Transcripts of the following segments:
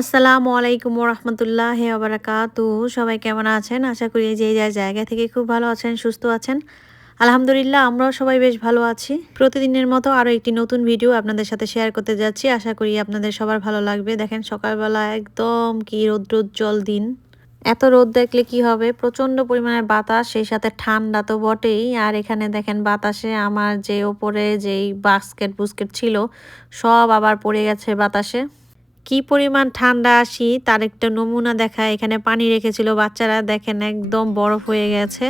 আসসালামু আলাইকুম রহমতুল্লাহ আবরাকাতু সবাই কেমন আছেন? আশা করি যে যার জায়গা থেকে খুব ভালো আছেন, সুস্থ আছেন। আলহামদুলিল্লাহ, আমরাও সবাই বেশ ভালো আছি। প্রতিদিনের মতো আরও একটি নতুন ভিডিও আপনাদের সাথে শেয়ার করতে যাচ্ছি। আশা করি আপনাদের সবার ভালো লাগবে। দেখেন, সকালবেলা একদম কি রৌদ্রোজ্জ্বল দিন। এত রোদ দেখলে কি হবে? প্রচণ্ড পরিমাণে বাতাস, সেই সাথে ঠান্ডা তো বটেই। আর এখানে দেখেন, বাতাসে আমার যে ওপরে যেই বাস্কেট বুস্কেট ছিল, সব আবার পড়ে গেছে বাতাসে। কি পরিমাণ ঠান্ডা আসি তার একটা নমুনা দেখা এখানে পানি রেখেছিল, বাচ্চারা দেখেন একদম বরফ হয়ে গেছে।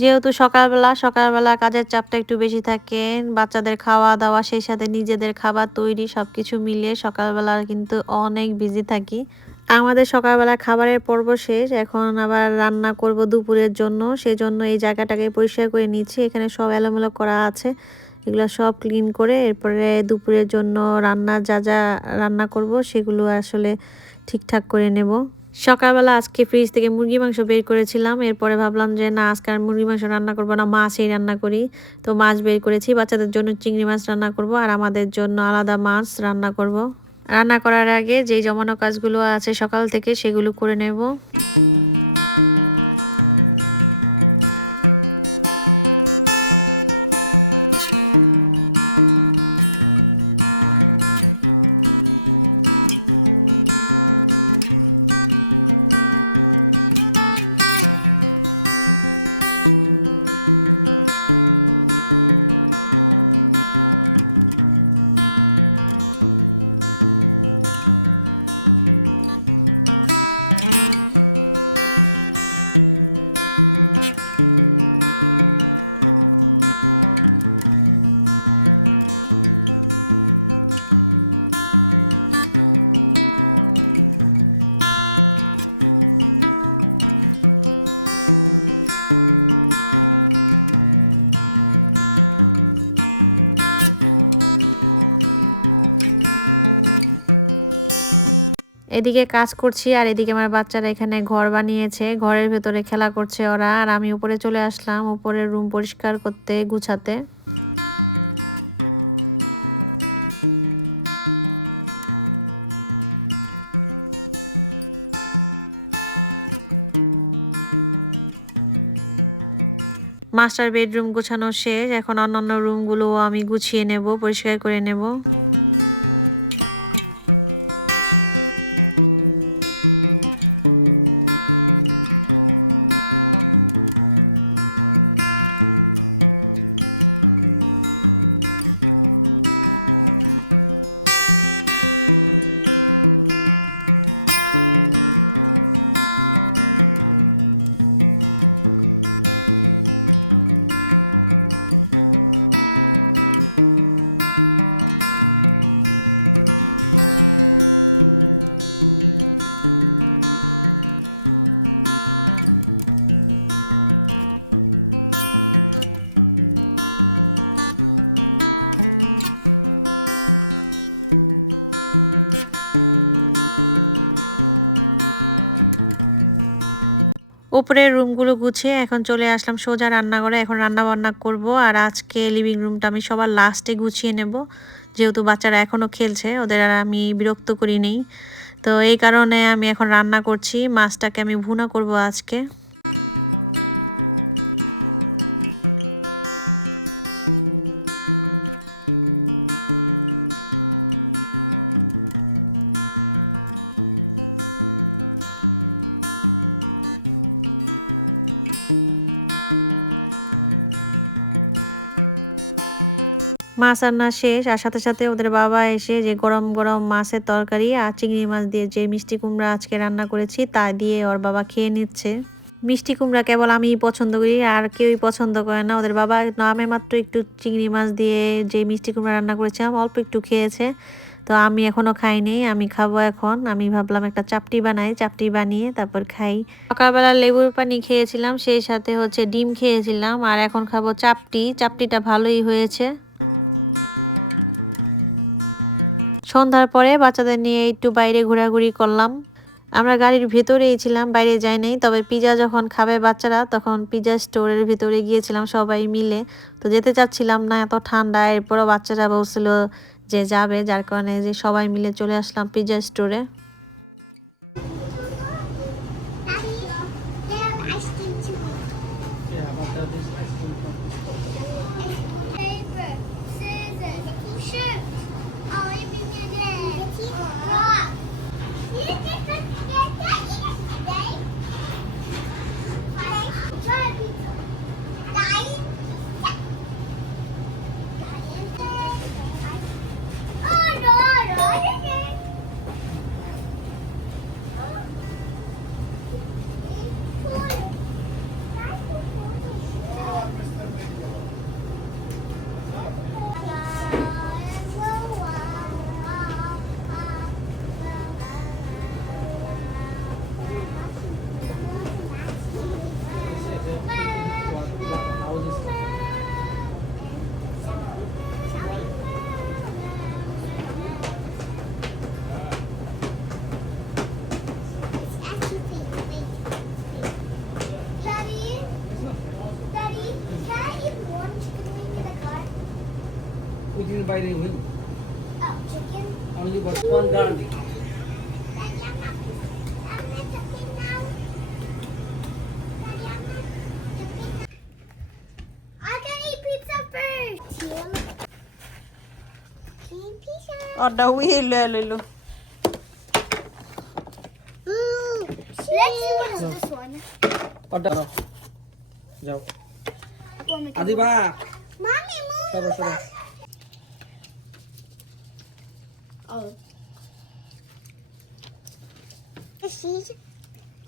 যেহেতু সকালবেলা সকালবেলা কাজের চাপটা একটু বেশি থাকে, বাচ্চাদের খাওয়া দাওয়া সেই সাথে নিজেদের খাবার তৈরি সব কিছু মিলিয়ে সকালবেলা কিন্তু অনেক বিজি থাকি। আমাদের সকালবেলা খাবারের পর্ব শেষ, এখন আবার রান্না করব দুপুরের জন্য। সেজন্য এই জায়গাটাকে পরিষ্কার করে নিচ্ছি। এখানে সব এলোমেলো করা আছে। এগুলো সব ক্লিন করে এরপরে দুপুরের জন্য রান্না যা যা রান্না করব সেগুলো আসলে ঠিকঠাক করে নেব। সকালবেলা আজকে ফ্রিজ থেকে মুরগি মাংস বের করেছিলাম। এরপরে ভাবলাম যে, না, আজকে আর মুরগি মাংস রান্না করব না মাছই রান্না করি। তো মাছ বের করেছি। বাচ্চাদের জন্য চিংড়ি মাছ রান্না করব আর আমাদের জন্য আলাদা মাছ রান্না করব। রান্না করার আগে যেই জমানো কাজগুলো আছে সকাল থেকে সেগুলো করে নেব। এদিকে কাজ করছি আর এদিকে আমার বাচ্চারা এখানে ঘর বানিয়েছে। ঘরের ভেতরে খেলা করছে ওরা। আর আমি উপরে চলে আসলাম, উপরের রুম পরিষ্কার করতে, গুছাতে। মাস্টার বেডরুম গোছানো শেষ। এখন অন্যান্য রুমগুলো আমি গুছিয়ে নেব, পরিষ্কার করে নেব। উপরের রুমগুলো গুছিয়ে এখন চলে আসলাম সোজা রান্নাঘরে। এখন রান্না বান্না করব আর আজকে লিভিং রুমটা আমি সবার লাস্টে গুছিয়ে নেব। যেহেতু বাচ্চারা এখনও খেলছে, ওদের আর আমি বিরক্ত করি নেই তো এই কারণে আমি এখন রান্না করছি। মাছটাকে আমি ভুনা করব আজকে। মাছ রান্না শেষ, আর সাথে সাথে ওদের বাবা এসে যে গরম গরম মাছের তরকারি আর চিংড়ি মাছ দিয়ে যে মিষ্টি কুমড়া আজকে রান্না করেছি, তা দিয়ে ওর বাবা খেয়ে নিচ্ছে। মিষ্টি কুমড়া কেবল আমি পছন্দ করি, আর কেউই পছন্দ করে না। ওদের বাবা নামে মাত্র একটু চিংড়ি মাছ দিয়ে যে মিষ্টি কুমড়া রান্না করেছিলাম, অল্প একটু খেয়েছে। তো আমি এখনও খাইনি আমি খাব এখন। আমি ভাবলাম একটা চাপটি বানাই, চাপটি বানিয়ে তারপর খাই। সকালবেলা লেবুর পানি খেয়েছিলাম, সেই সাথে হচ্ছে ডিম খেয়েছিলাম, আর এখন খাব চাপটি। চাপটিটা ভালোই হয়েছে। সন্ধ্যার পরে বাচ্চাদের নিয়ে একটু বাইরে ঘোরাঘুরি করলাম। আমরা গাড়ির ভেতরেই ছিলাম, বাইরে যাই নাই। তবে পিজা যখন খাবে বাচ্চারা, তখন পিজা স্টোরের ভেতরে গিয়েছিলাম সবাই মিলে। তো যেতে চাচ্ছিলাম না, এত ঠান্ডা। এরপরও বাচ্চারা বলছিল যে যাবে, যার কারণে যে সবাই মিলে চলে আসলাম পিজা স্টোরে। Can eat pizza first. Team. Team pizza. Order will লইলো Ooh. Let's see what's this one. Oh my God. Adiba Mommy, move. সরো সরো Oh. She's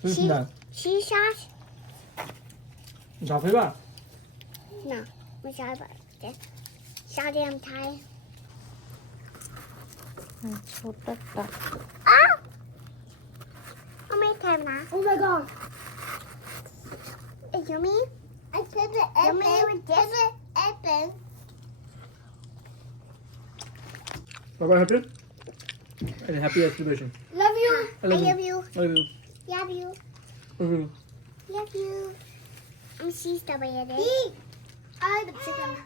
হুম She- না she shot. যাও ফেবা No, we shot about this. Shot I'm tired. ছোট একটা Ah! How many times now? Oh my god. Is yummy? I said the yummy with this. Apple. বাবা happy and happy celebration Love you. I love I you. love you. love you Love you. love you Love you. I'm see strawberry. I the chicken.